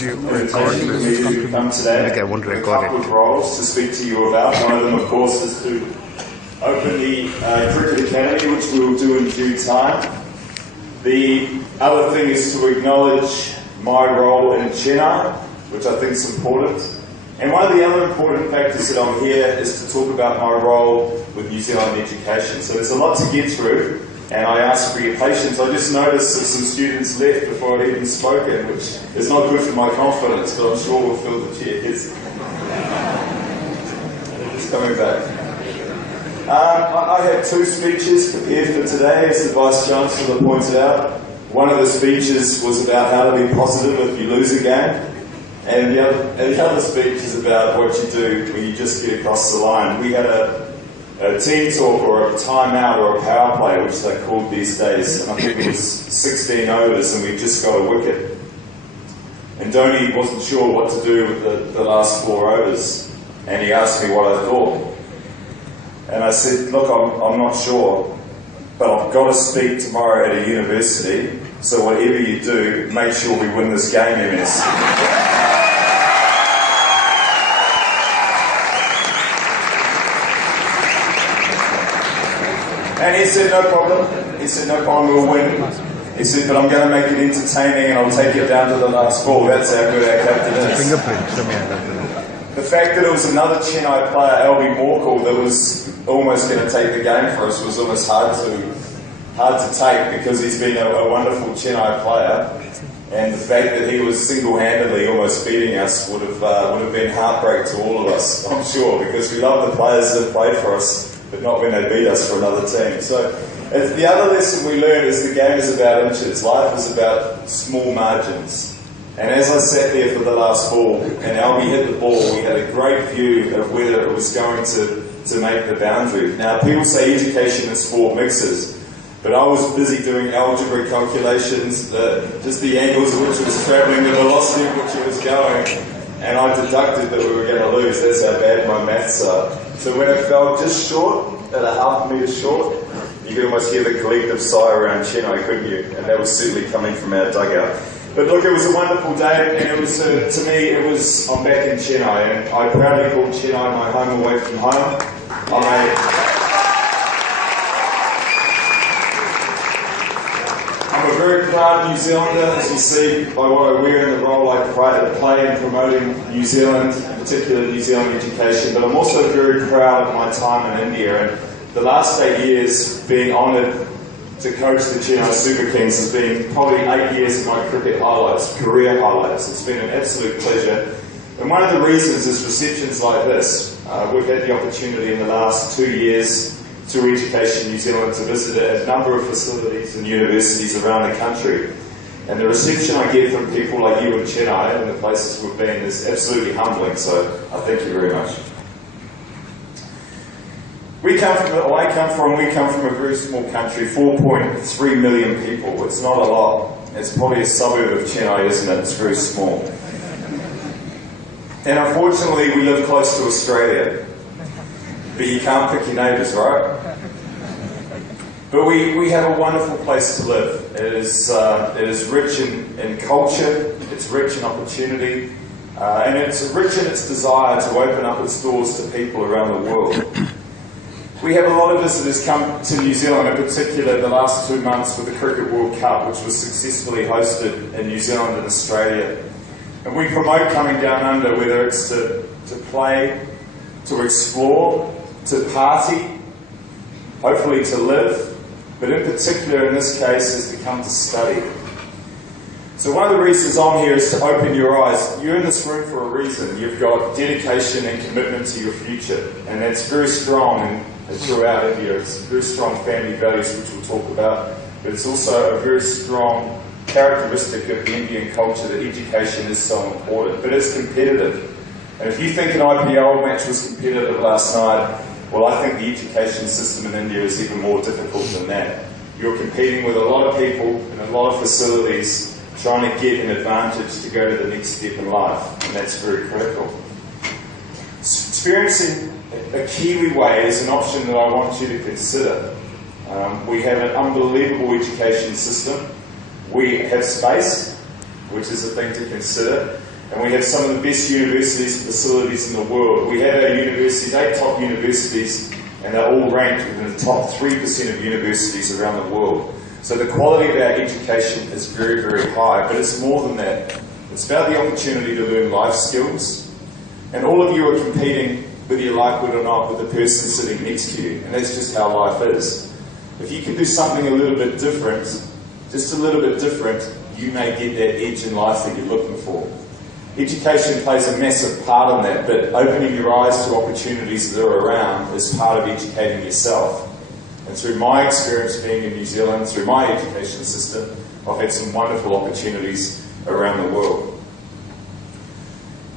you presentation for me to come today. I won't with a record couple of roles to speak to you about. One of them, of course, is to open the Cricket Academy, which we will do in due time. The other thing is to acknowledge my role in Chennai, which I think is important. And one of the other important factors that I'm here is to talk about my role with New Zealand education. So there's a lot to get through, and I ask for your patience. I just noticed that some students left before I'd even spoken, which is not good for my confidence, but I'm sure we'll fill the chairs. Just coming back. I have two speeches prepared for today, as the Vice-Chancellor pointed out. One of the speeches was about how to be positive if you lose a game. And the other speech is about what you do when you just get across the line. We had a team talk or a timeout or a power play, which they called these days, and I think it was 16 overs and we just got a wicket. And Dhoni wasn't sure what to do with the last 4 overs, and he asked me what I thought. And I said, look, I'm not sure, but I've got to speak tomorrow at a university, so whatever you do, make sure we win this game, MS. And he said, no problem. He said, no problem, we'll win. He said, but I'm going to make it entertaining and I'll take it down to the last ball. That's how good our captain is. The fact that it was another Chennai player, Albie Morkel, that was almost going to take the game for us was almost hard to take, because he's been a wonderful Chennai player. And the fact that he was single-handedly almost beating us would have been heartbreak to all of us, I'm sure, because we love the players that play for us, but not when they beat us for another team. So the other lesson we learned is the game is about inches. Life is about small margins. And as I sat there for the last ball, and Albie hit the ball, we had a great view of whether it was going to make the boundary. Now, people say education and sport mixes, but I was busy doing algebra calculations, just the angles at which it was travelling, the velocity at which it was going, and I deducted that we were going to lose. That's how bad my maths are. So when it fell just short, at a half metre short, you could almost hear the collective sigh around Chennai, couldn't you? And that was certainly coming from our dugout. But look, it was a wonderful day, and it was, to me, I'm back in Chennai, and I proudly call Chennai my home away from home. I'm a very proud New Zealander, as you see by what I wear and the role I play in promoting New Zealand, in particular New Zealand education, but I'm also very proud of my time in India, and the last 8 years being honoured to coach the Chennai Super Kings has been probably 8 years of my cricket highlights, career highlights. It's been an absolute pleasure. And one of the reasons is receptions like this. We've had the opportunity in the last 2 years through Education New Zealand to visit a number of facilities and universities around the country. And the reception I get from people like you in Chennai and the places we've been is absolutely humbling, so I thank you very much. We come from a very small country, 4.3 million people. It's not a lot. It's probably a suburb of Chennai, isn't it? It's very small. And unfortunately, we live close to Australia. But you can't pick your neighbours, right? But we have a wonderful place to live. It is rich in culture, it's rich in opportunity, and it's rich in its desire to open up its doors to people around the world. We have a lot of visitors come to New Zealand, in particular the last 2 months with the Cricket World Cup, which was successfully hosted in New Zealand and Australia. And we promote coming down under, whether it's to play, to explore, to party, hopefully to live, but in particular in this case is to come to study. So one of the reasons I'm here is to open your eyes. You're in this room for a reason. You've got dedication and commitment to your future, and that's very strong and throughout India. It's very strong family values, which we'll talk about, but it's also a very strong characteristic of the Indian culture that education is so important, but it's competitive. And if you think an IPL match was competitive last night, well, I think the education system in India is even more difficult than that. You're competing with a lot of people in a lot of facilities trying to get an advantage to go to the next step in life, and that's very critical. Experiencing a Kiwi way is an option that I want you to consider. We have an unbelievable education system. We have space, which is a thing to consider. And we have some of the best universities and facilities in the world. We have our universities, 8 top universities, and they're all ranked within the top 3% of universities around the world. So the quality of our education is very, very high, but it's more than that. It's about the opportunity to learn life skills. And all of you are competing, whether you like it or not, with the person sitting next to you. And that's just how life is. If you can do something a little bit different, just a little bit different, you may get that edge in life that you're looking for. Education plays a massive part in that, but opening your eyes to opportunities that are around is part of educating yourself. And through my experience being in New Zealand, through my education system, I've had some wonderful opportunities around the world.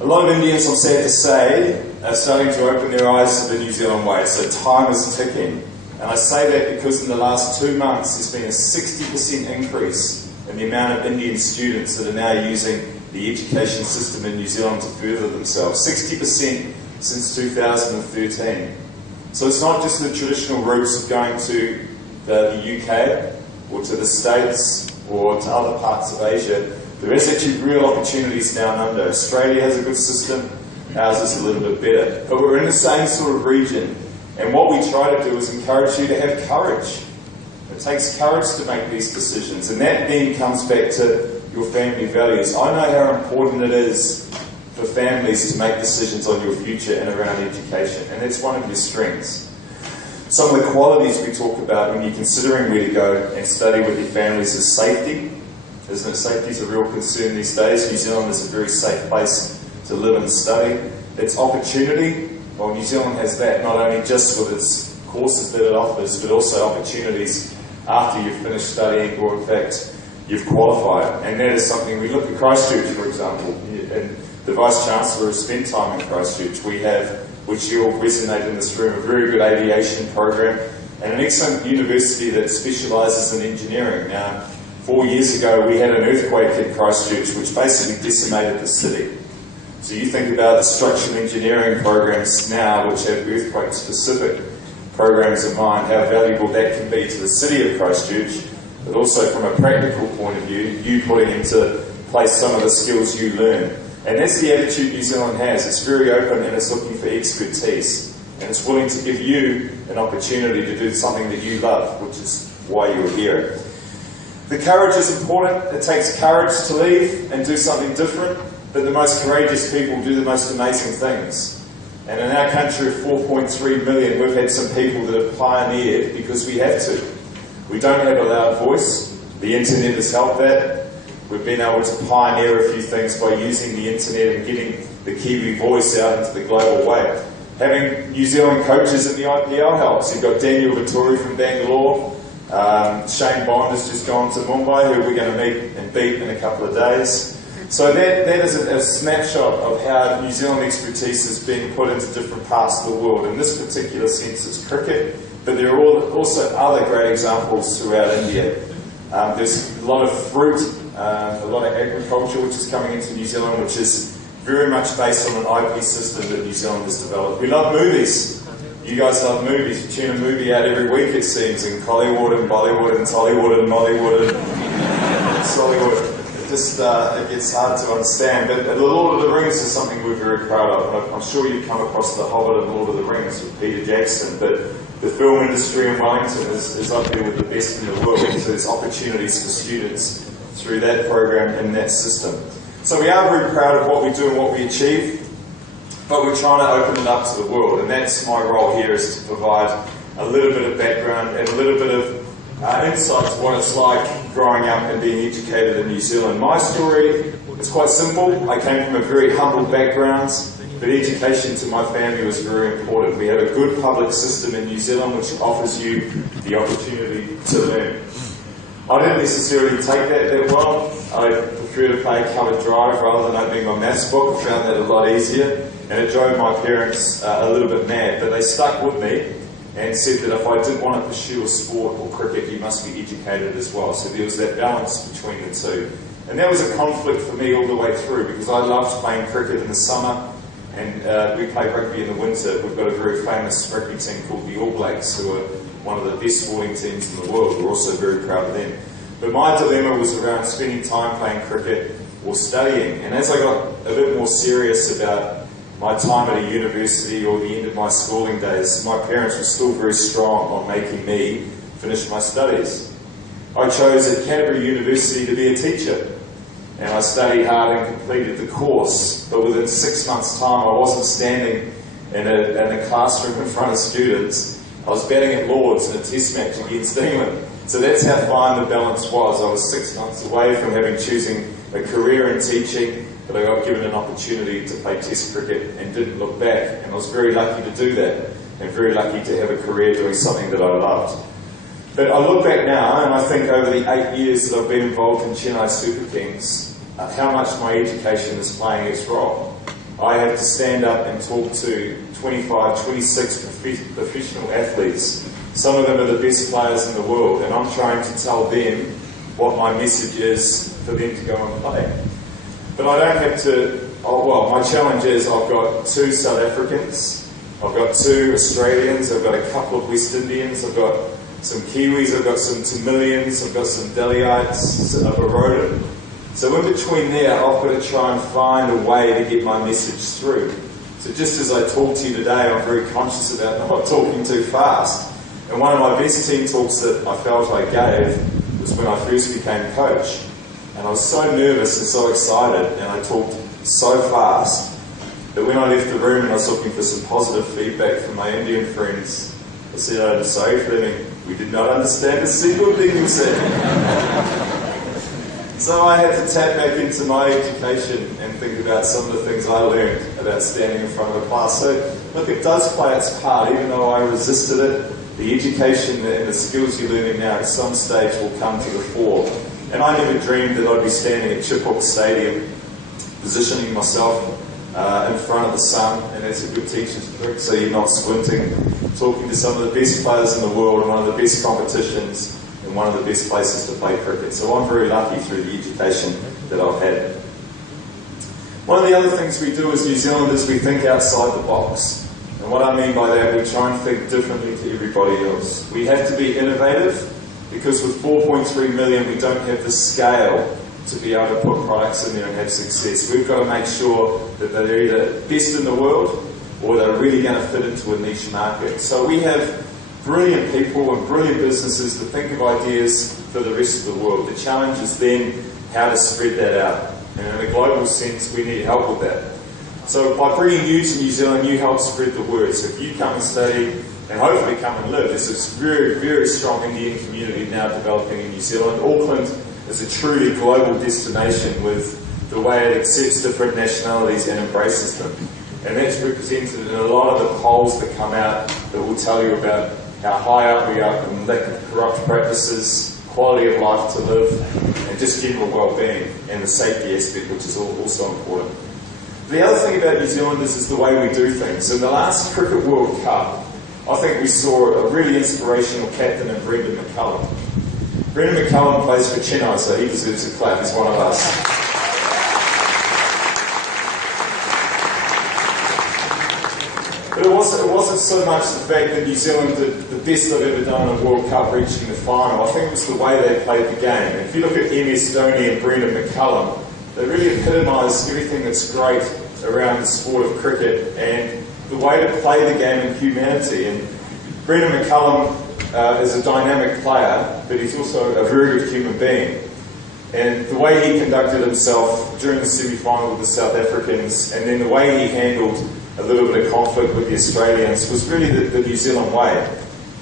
A lot of Indians, I'm sad to say, are starting to open their eyes to the New Zealand way, so time is ticking. And I say that because in the last 2 months there's been a 60% increase in the amount of Indian students that are now using the education system in New Zealand to further themselves. 60% since 2013. So it's not just the traditional routes of going to the UK or to the States or to other parts of Asia. There is actually real opportunities down under. Australia has a good system, ours is a little bit better. But we're in the same sort of region, and what we try to do is encourage you to have courage. It takes courage to make these decisions, and that then comes back to your family values. I know how important it is for families to make decisions on your future and around education, and that's one of your strengths. Some of the qualities we talk about when you're considering where to go and study with your families is safety. Isn't it? Safety is a real concern these days. New Zealand is a very safe place to live and study. It's opportunity. Well, New Zealand has that not only just with its courses that it offers, but also opportunities after you've finished studying or in fact you've qualified. And that is something we look at Christchurch, for example, and the Vice-Chancellor has spent time in Christchurch. We have, which you'll resonate in this room, a very good aviation program and an excellent university that specialises in engineering. Now, 4 years ago we had an earthquake in Christchurch which basically decimated the city. So you think about the structural engineering programs now which have earthquake-specific programs in mind, how valuable that can be to the city of Christchurch, but also from a practical point of view, you putting into place some of the skills you learn. And that's the attitude New Zealand has. It's very open and it's looking for expertise. And it's willing to give you an opportunity to do something that you love, which is why you're here. The courage is important. It takes courage to leave and do something different, but the most courageous people do the most amazing things. And in our country of 4.3 million, we've had some people that have pioneered because we have to. We don't have a loud voice. The internet has helped that. We've been able to pioneer a few things by using the internet and getting the Kiwi voice out into the global way. Having New Zealand coaches in the IPL helps. You've got Daniel Vittori from Bangalore. Shane Bond has just gone to Mumbai, who we're going to meet and beat in a couple of days. So that is a snapshot of how New Zealand expertise is being put into different parts of the world. In this particular sense, it's cricket, but there are also other great examples throughout India. There's a lot of fruit, a lot of agriculture which is coming into New Zealand, which is very much based on an IP system that New Zealand has developed. We love movies. You guys love movies. You tune a movie out every week, it seems, in Collywood and Bollywood and Tollywood and Mollywood and Sollywood. It gets hard to understand. But The Lord of the Rings is something we're very proud of. I'm sure you've come across The Hobbit and Lord of the Rings with Peter Jackson, but the film industry in Wellington is up there with the best in the world. So there's opportunities for students through that program and that system. So we are very proud of what we do and what we achieve, but we're trying to open it up to the world, and that's my role here, is to provide a little bit of background and a little bit of insight to what it's like growing up and being educated in New Zealand. My story is quite simple. I came from a very humble background, but education to my family was very important. We have a good public system in New Zealand which offers you the opportunity to learn. I didn't necessarily take that well. I prefer to play coloured drive rather than opening my maths book. I found that a lot easier, and it drove my parents a little bit mad, but they stuck with me and said that if I did want to pursue a sport or cricket, you must be educated as well. So there was that balance between the two. And that was a conflict for me all the way through, because I loved playing cricket in the summer, and we play rugby in the winter. We've got a very famous rugby team called the All Blacks, who are one of the best sporting teams in the world. We're also very proud of them. But my dilemma was around spending time playing cricket or studying. And as I got a bit more serious about my time at a university or the end of my schooling days, my parents were still very strong on making me finish my studies. I chose at Canterbury University to be a teacher, and I studied hard and completed the course, but within 6 months' time I wasn't standing in a classroom in front of students. I was batting at Lords in a test match against England. So that's how fine the balance was. I was 6 months away from choosing a career in teaching, but I got given an opportunity to play test cricket and didn't look back. And I was very lucky to do that, and very lucky to have a career doing something that I loved. But I look back now, and I think over the 8 years that I've been involved in Chennai Super Kings, how much my education is playing its role. I have to stand up and talk to 25, 26 professional athletes. Some of them are the best players in the world, and I'm trying to tell them what my message is for them to go and play. But I don't have to, my challenge is I've got 2 South Africans, I've got 2 Australians, I've got a couple of West Indians, I've got some Kiwis, I've got some Tamilians, I've got some Delhiites, I've got Rhoden. So in between there, I've got to try and find a way to get my message through. So just as I talk to you today, I'm very conscious about not talking too fast. And one of my best team talks that I felt I gave was when I first became coach. And I was so nervous and so excited, and I talked so fast that when I left the room and I was looking for some positive feedback from my Indian friends, I said, "I'm sorry, Fleming, we did not understand a single thing you said." So I had to tap back into my education and think about some of the things I learned about standing in front of a class. So look, it does play its part, even though I resisted it. The education and the skills you're learning now at some stage will come to the fore. And I never dreamed that I'd be standing at Chiphook Stadium, positioning myself in front of the sun, and that's a good teacher's trick, so you're not squinting, talking to some of the best players in the world in one of the best competitions, and one of the best places to play cricket. So I'm very lucky through the education that I've had. One of the other things we do as New Zealanders, we think outside the box. And what I mean by that, we try and think differently to everybody else. We have to be innovative, because with 4.3 million, we don't have the scale to be able to put products in there and have success. We've got to make sure that they're either best in the world, or they're really going to fit into a niche market. So we have brilliant people and brilliant businesses that think of ideas for the rest of the world. The challenge is then how to spread that out. And in a global sense, we need help with that. So by bringing you to New Zealand, you help spread the word. So if you come and study, and hopefully come and live, there's this very, very strong Indian community now developing in New Zealand. Auckland is a truly global destination with the way it accepts different nationalities and embraces them. And that's represented in a lot of the polls that come out that will tell you about how high up we are in lack of corrupt practices, quality of life to live, and just general well-being, and the safety aspect, which is also important. The other thing about New Zealanders is the way we do things. In the last Cricket World Cup, I think we saw a really inspirational captain in Brendan McCullum. Brendan McCullum plays for Chennai, so he deserves a clap. He's one of us. But it wasn't so much the fact that New Zealand did the best they've ever done in a World Cup, reaching the final. I think it was the way they played the game. If you look at MS Dhoni and Brendan McCullum, they really epitomise everything that's great around the sport of cricket and the way to play the game in humanity. And Brendan McCullum is a dynamic player, but he's also a very good human being. And the way he conducted himself during the semi-final with the South Africans, and then the way he handled a little bit of conflict with the Australians, was really the New Zealand way.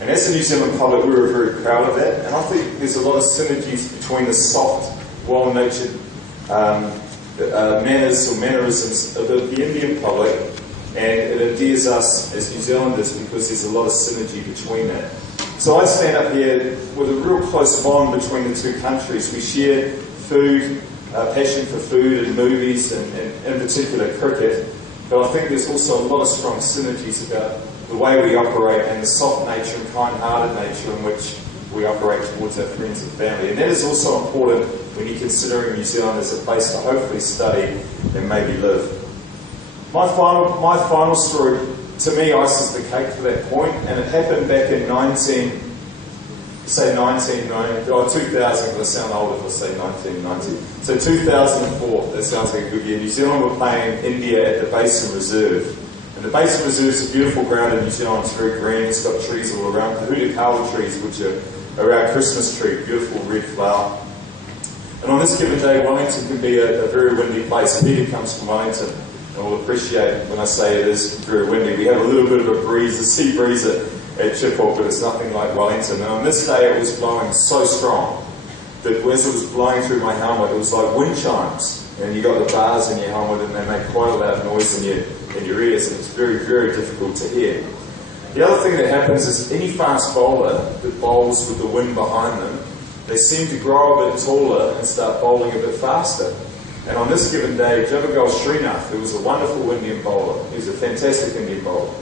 And as a New Zealand public, we were very proud of that. And I think there's a lot of synergies between the soft, well-natured manners or mannerisms of the Indian public, and it endears us as New Zealanders because there's a lot of synergy between that. So I stand up here with a real close bond between the two countries. We share food, passion for food and movies, and in particular cricket. But I think there's also a lot of strong synergies about the way we operate and the soft nature and kind-hearted nature in which we operate towards our friends and family. And that is also important when you're considering New Zealand as a place to hopefully study and maybe live. My final story, to me, ices the cake for that point, and it happened back in 1979. say 1990, or 2000, because I sound old if I say 1990. So 2004, that sounds like a good year. New Zealand were playing India at the Basin Reserve. And the Basin Reserve is a beautiful ground in New Zealand. It's very green, it's got trees all around. The Hindustan trees, which are our Christmas tree, beautiful red flower. And on this given day, Wellington can be a very windy place. Peter comes from Wellington, and will appreciate when I say it is very windy. We have a little bit of a breeze, a sea breeze at Chippewa, but it's nothing like Wellington. And on this day, it was blowing so strong that as it was blowing through my helmet, it was like wind chimes. And you got the bars in your helmet, and they make quite a loud noise in your ears, and it's very, very difficult to hear. The other thing that happens is any fast bowler that bowls with the wind behind them, they seem to grow a bit taller and start bowling a bit faster. And on this given day, Javagal Srinath, who was a wonderful Indian bowler, he was a fantastic Indian bowler.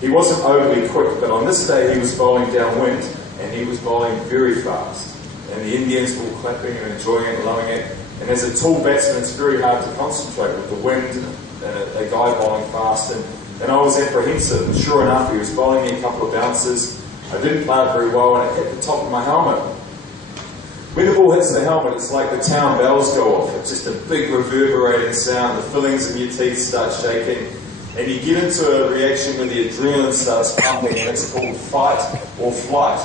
He wasn't overly quick, but on this day he was bowling downwind, and he was bowling very fast. And the Indians were clapping and enjoying it and loving it. And as a tall batsman, it's very hard to concentrate with the wind and a guy bowling fast. And I was apprehensive, and sure enough, he was bowling me a couple of bounces. I didn't play it very well, and it hit the top of my helmet. When the ball hits the helmet, it's like the town bells go off. It's just a big reverberating sound. The fillings in your teeth start shaking, and you get into a reaction where the adrenaline starts pumping, and it's called fight or flight.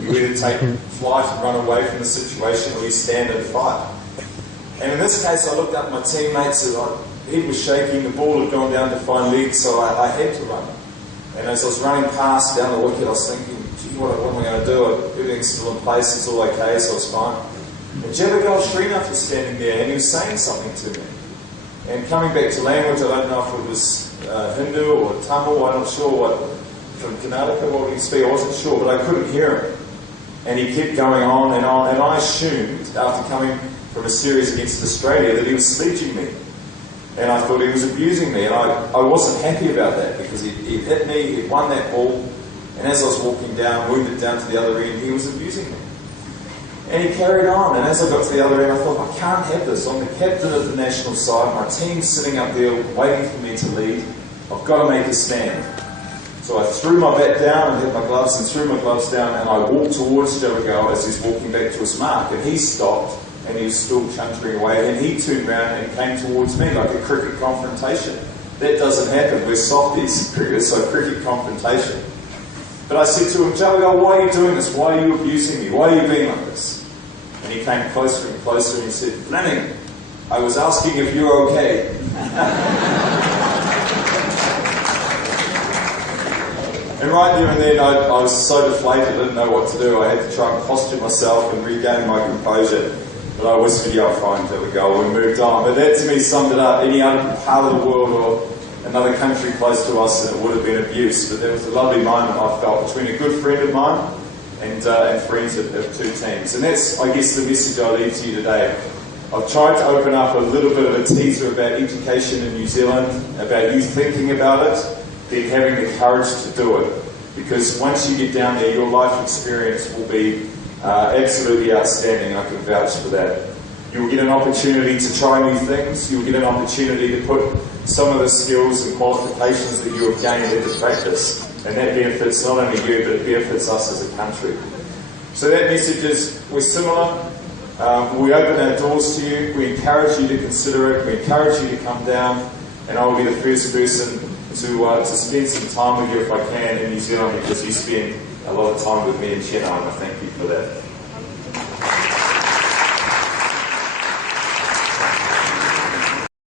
You either take flight and run away from the situation, or you stand and fight. And in this case, I looked up at my teammates, and my head was shaking, the ball had gone down to fine legs, so I had to run. And as I was running past down the wicket, I was thinking, gee, what am I going to do? Everything's still in place, it's all okay, so it's fine. And Javagal Srinath was standing there, and he was saying something to me. And coming back to language, I don't know if it was Hindu or Tamil, I'm not sure what, from Karnataka, what he speak, I wasn't sure, but I couldn't hear him. And he kept going on, and I assumed, after coming from a series against Australia, that he was sledging me. And I thought he was abusing me, and I wasn't happy about that, because he hit me, he won that ball, and as I was walking down, wounded down to the other end, he was abusing me. And he carried on, and as I got to the other end, I thought, I can't have this. I'm the captain of the national side, my team's sitting up there waiting for me to lead. I've got to make a stand. So I threw my bat down and hit my gloves, and threw my gloves down, and I walked towards Javagal as he's walking back to his mark, and he stopped, and he was still chuntering away, and he turned around and came towards me like a cricket confrontation. That doesn't happen. We're softies, cricket, so cricket confrontation. But I said to him, Javagal, why are you doing this? Why are you abusing me? Why are you being like this? And he came closer and closer, and he said, Fleming, I was asking if you're okay. And right there and then, I was so deflated, I didn't know what to do. I had to try and posture myself and regain my composure. But I whispered, yeah, fine, there we go, we moved on. But that to me summed it up. Any other part of the world or another country close to us, and it would have been abuse. But there was a lovely moment I felt between a good friend of mine and friends of two teams. And that's, I guess, the message I leave to you today. I've tried to open up a little bit of a teaser about education in New Zealand, about you thinking about it, then having the courage to do it. Because once you get down there, your life experience will be absolutely outstanding. I can vouch for that. You'll get an opportunity to try new things. You'll get an opportunity to put some of the skills and qualifications that you have gained into practice. And that benefits not only you, but it benefits us as a country. So that message is, we're similar. We open our doors to you. We encourage you to consider it. We encourage you to come down. And I will be the first person to spend some time with you if I can in New Zealand, because you spend a lot of time with me in Chennai, and I thank you for that.